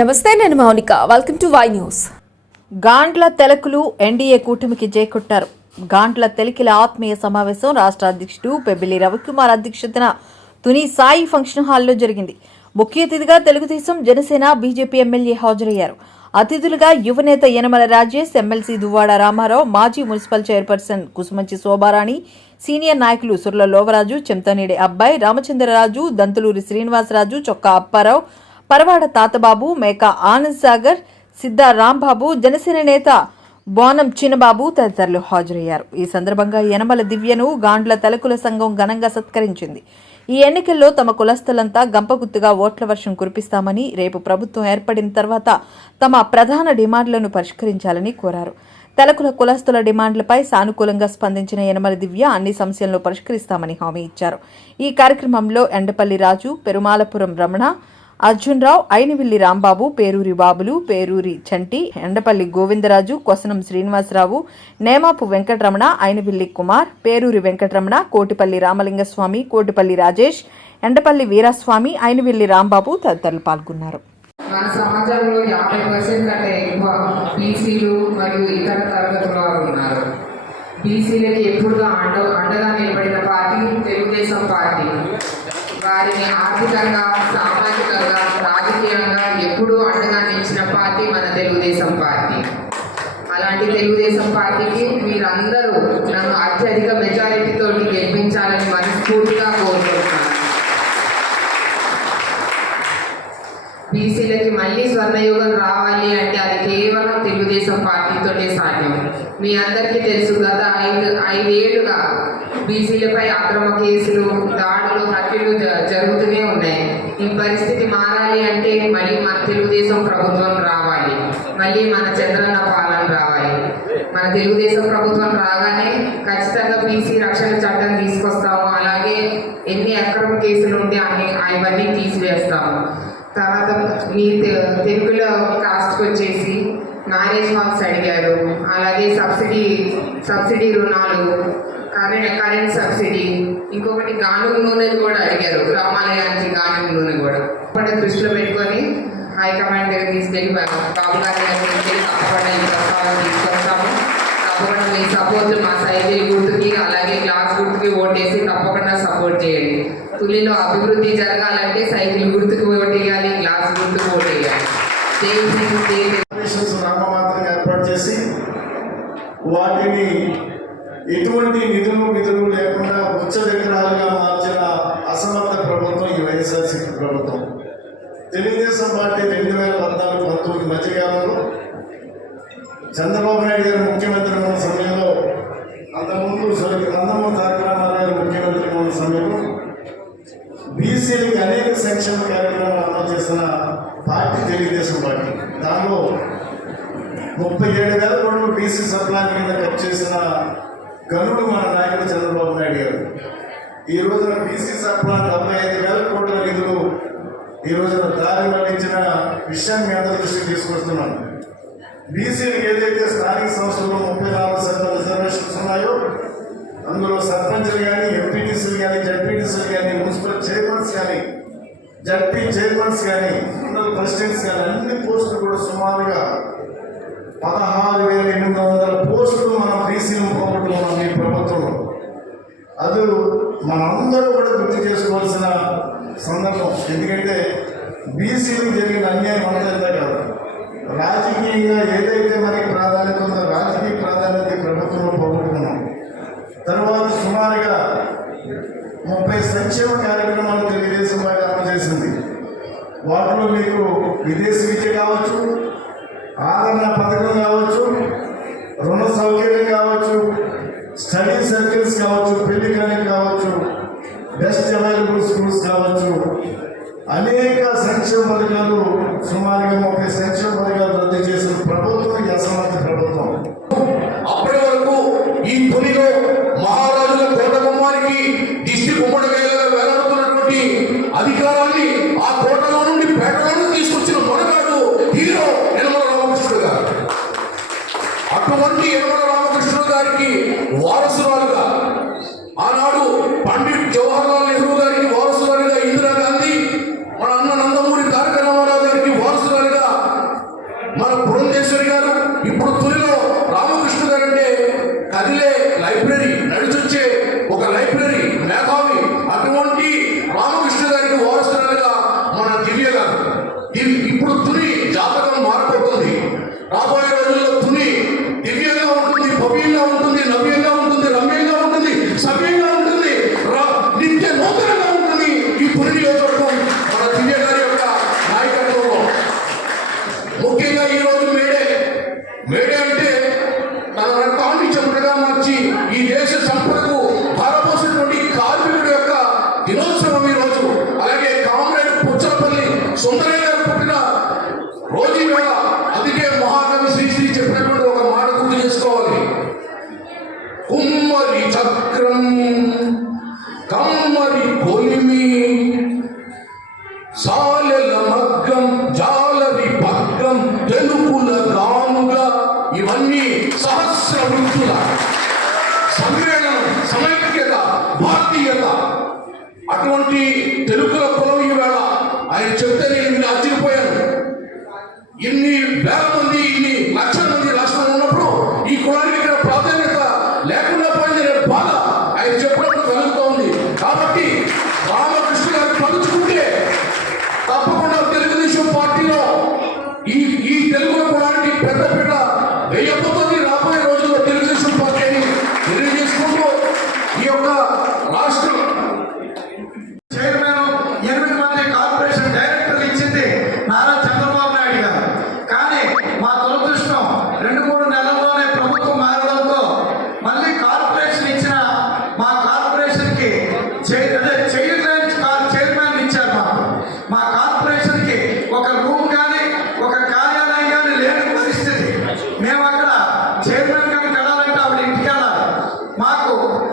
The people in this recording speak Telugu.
నమస్తే నేను Mounika. Welcome to Y news Gandla Telakulu NDA కూటమికి చేకొట్టారు. గాండ్ల తెలికిల ఆత్మీయ సమావేశం రాష్ట్ర అధ్యక్షుడు పెబ్బిలి రవికుమార్ అధ్యక్షతన తుని సాయి ఫంక్షన్ హాల్లో జరిగింది. ముఖ్య అతిథిగా తెలుగుదేశం జనసేన బీజేపీ ఎమ్మెల్యే హాజరయ్యారు. అతిథులుగా యువనేత యనమల రాజేష్ ఎమ్మెల్సీ దువ్వాడ రామారావు మాజీ municipal chairperson Kusumanchi Shobharani senior నాయకులు సుర్ల లోవరాజు చెంతనీడి అబ్బాయి రామచంద్రరాజు దంతులూరి శ్రీనివాసరాజు చొక్కా అప్పారావు పరవాడ తాతబాబు మేక ఆనంద్ సాగర్ సిద్ధా రాంబాబు జనసేన నేత బోనం చిన్నబాబు తదితరులు హాజరయ్యారు. ఈ సందర్భంగా యనమల దివ్యను గాండ్ల తలకుల సంఘం ఘనంగా సత్కరించింది. ఈ ఎన్నికల్లో తమ కులస్తులంతా గంపగుత్తుగా ఓట్ల వర్షం కురిపిస్తామని రేపు ప్రభుత్వం ఏర్పడిన తర్వాత తమ ప్రధాన డిమాండ్లను పరిష్కరించాలని కోరారు. తలకుల కులస్తుల డిమాండ్లపై సానుకూలంగా స్పందించిన యనమల దివ్య అన్ని సమస్యలను పరిష్కరిస్తామని హామీ ఇచ్చారు. ఈ కార్యక్రమంలో ఎండపల్లి రాజు పెరుమాలపురం రమణ అర్జున్ రావు ఐనివిల్లి రాంబాబు పేరూరి బాబులు పేరూరి చంటి ఎండపల్లి గోవిందరాజు కొసనం శ్రీనివాసరావు నేమాపు వెంకటరమణ అయినవిల్లి కుమార్ పేరూరి వెంకటరమణ కోటిపల్లి రామలింగస్వామి కోటిపల్లి రాజేష్ ఎండపల్లి వీరాస్వామి అయినవిల్లి రాంబాబు తదితరులు పాల్గొన్నారు. మన సమాజంలో యాభై పర్సెంట్ కంటే ఎక్కువ బీసీలు మరియు ఇతర తరగతుల వారు ఉన్నారు. బీసీలకి ఎప్పుడుగా అండ అండగా నిలబడిన పార్టీ తెలుగుదేశం పార్టీ. వారిని ఆర్థికంగా సామాజికంగా రాజకీయంగా ఎప్పుడూ అండగా నిలిచిన పార్టీ మన తెలుగుదేశం పార్టీ. అలాంటి తెలుగుదేశం పార్టీకి మీరందరూ నన్ను అత్యధిక మెజారిటీతో గెలిపించాలని మనస్ఫూర్తిగా కోరుకుంటున్నాను. బీసీలకి మళ్ళీ స్వర్ణయుగం రావాలి అంటే అది తెలుగుదేశం పార్టీతోనే సాధ్యం. మీ అందరికీ తెలుసు గత ఐదు ఐదేళ్ళుగా బీసీలపై అక్రమ కేసులు దాడులు హత్యలు జ- జరుగుతూనే ఉన్నాయి. ఈ పరిస్థితి మారాలి అంటే మళ్ళీ మన తెలుగుదేశం ప్రభుత్వం రావాలి. మళ్ళీ మన చంద్రన్న పాలన రావాలి. మన తెలుగుదేశం ప్రభుత్వం రాగానే ఖచ్చితంగా బీసీ రక్షణ చట్టం తీసుకొస్తాము. అలాగే ఎన్ని అక్రమ కేసులు ఉంటే అన్ని అవన్నీ తీసివేస్తాము. తర్వాత మీ తె- తెలుగులో కాస్ట్కి వచ్చేసి మ్యారేజ్ మార్క్స్ అడిగారు. అలాగే సబ్సిడీ సబ్సిడీ రుణాలు కరెంట్ కరెంట్ సబ్సిడీ ఇంకొకటి గానుగ నూనెలు కూడా అడిగారు. రామాలయానికి గానుగ నూనె కూడా. ఒకటి దృష్టిలో పెట్టుకొని హైకమాండ్ దగ్గర తీసుకెళ్ళి బా- బాబు గారి దగ్గర తీసుకెళ్ళి తప్పకుండా ఈ ప్రస్తావన తీసుకొస్తాము. తప్పకుండా మీ సపోర్ట్ మా సైకిల్ గుర్తుకి అలాగే గ్లాస్ గుర్తుకి ఓటేసి తప్పకుండా సపోర్ట్ చేయండి. తులిలో అభివృద్ధి జరగాలంటే సైకిల్ గుర్తుకు ఓటేయాలి గ్లాస్ గుర్తుకు ఓటేయాలి. వాటిని ఎటువంటి నిధులు నిధులు లేకుండా ఉచ్చ మార్చిన అసమర్థ ప్రభుత్వం ఈ వైఎస్ఆర్సీపీ ప్రభుత్వం. తెలుగుదేశం పార్టీ రెండు వేల పద్నాలుగు పంతొమ్మిది మధ్యకాలంలో చంద్రబాబు నాయుడు గారు ముఖ్యమంత్రి ఉన్న సమయంలో అంతకుముందు స్వర్గ నందమూరి తారక రామారావు గారు ముఖ్యమంత్రి ఉన్న సమయంలో బీసీలకు అనేక సంక్షేమ కార్యక్రమాలు అమలు చేసిన పార్టీ తెలుగుదేశం పార్టీ. దానిలో ముప్పై ఏడు వేల కోట్లు బీసీ సప్లాన్ మీద ఖర్చు చేసిన గనుడు మన నాయకుడు చంద్రబాబు నాయుడు గారు. ఈ రోజున బీసీ సప్లాన్ డెబ్బై ఐదు వేల కోట్ల నిధులు ఈ రోజున దారి మళ్ళించిన విషయం మీ అందరి దృష్టికి తీసుకొస్తున్నాను. బీసీలకు ఏదైతే స్థానిక సంస్థల్లో ముప్పై నాలుగు శాతం రిజర్వేషన్స్ ఉన్నాయో అందులో సర్పంచ్లు కానీ ఎంపీటీసీలు కానీ జడ్పీటీసీలు కానీ మున్సిపల్ చైర్మన్స్ కానీ జడ్పీ చైర్మన్స్ కానీ మండల ప్రెసిడెంట్స్ కానీ అన్ని పదహారు వేల ఎనిమిది వందల పోస్టులు మనం బీసీలు పోగొట్టుకున్నాం ఈ ప్రభుత్వంలో. అది మనందరూ కూడా గుర్తు చేసుకోవాల్సిన సందర్భం. ఎందుకంటే బీసీలు జరిగిన అన్యాయం అంతా కాదు. రాజకీయంగా ఏదైతే మనకి ప్రాధాన్యత ఉందో రాజకీయ ప్రాధాన్యత ఈ ప్రభుత్వంలో పోగొట్టుకున్నాం. తర్వాత సుమారుగా ముప్పై సంక్షేమ కార్యక్రమాలు తెలుగుదేశం పార్టీ అమలు చేసింది. వాటిలో మీకు విదేశీ విద్య కావచ్చు ఆదరణ పథకం కావచ్చు రుణ సౌకర్యం కావచ్చు స్టడీ సర్కిల్స్ కావచ్చు పెళ్ళి కానికి కావచ్చు బెస్ట్ అవైలబుల్ స్కూల్స్ కావచ్చు. అనేక సంక్షేమ పథకాలు సుమారుగా ముప్పై సంక్షేమ పథకాలు రద్దు చేసిన ప్రభుత్వం అసమర్థ ప్రభుత్వం. సుందరయ్య గారు పుట్టిన రోజు వేల మంది ఇన్ని లక్షల మంది రాష్ట్రంలో ఉన్నప్పుడు ఈ కులానికి ఇక్కడ ప్రాధాన్యత లేకుండా పోయింది నేను బాధ ఆయన చెప్పినప్పుడు కలుగుతూ ఉంది కాబట్టి రామకృష్ణ గారు పంచుకుంటే తప్పకుండా తెలుగుదేశం పార్టీలో ఈ ఈ తెలుగు కులానికి పెద్దపీట వేయదు pecado